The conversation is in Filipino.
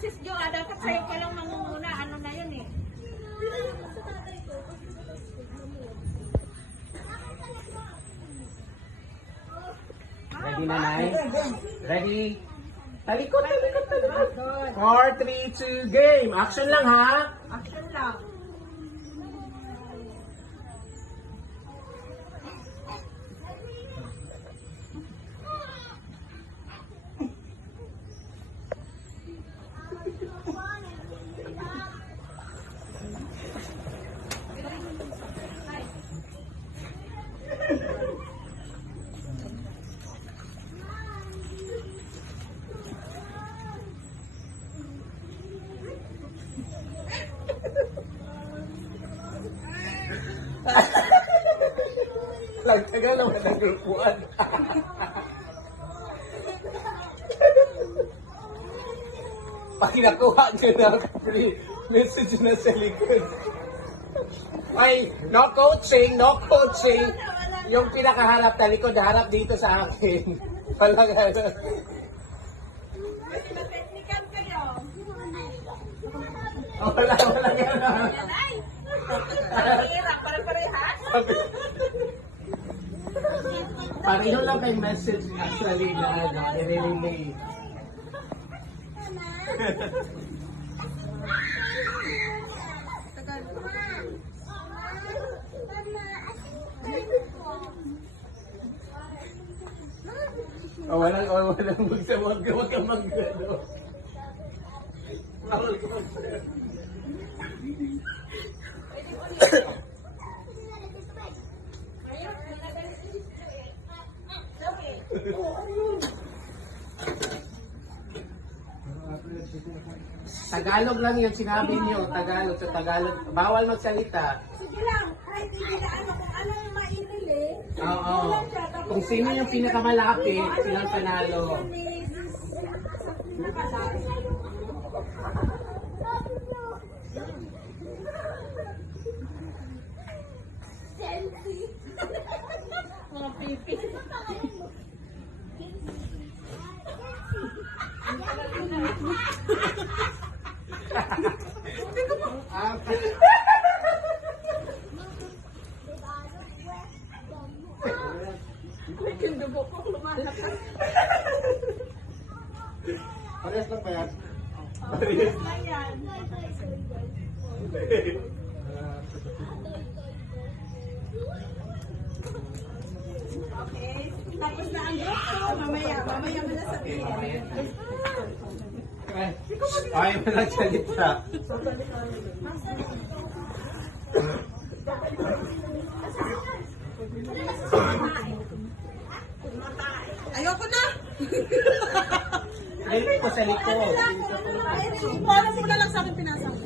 Sis Jo, dapat sa'yo ka lang mangunguna. Ano na yun eh. Ready na, Nay? Ready? Talikod, talikod, talikod. 4, 3, 2, game! Action lang, ha? Action lang. Lagtagal naman ang grupuan. Pag nakuha nyo na free message na sa likod. Ay, no coaching, no coaching. Yung pinakaharap na likod, harap dito sa akin. Walang ano. Technical kayo. Wala gano'n. Ay! Parehira, pare-parehas. Pareho lang kay message actually na nire-relay. Walang magsamag, huwag kang mag-ano. Tagalog lang yung sinabi niyo, Tagalog sa Tagalog. Bawal magsalita. Sige lang, kahit hindi na ano, kung ano yung maipili. Oo. Kung sino yung pinakamalapit, silang panalo. Mga pipi. Yung dugo ko lumalabas. Parehas lang ba yan? Ayan. Okay. Tapos na ang grupo. Mamaya mo na sabihin. Ay, walang salita. Ayoko na! Dito ko sa likod. Parang muna lang sa akin pinasang.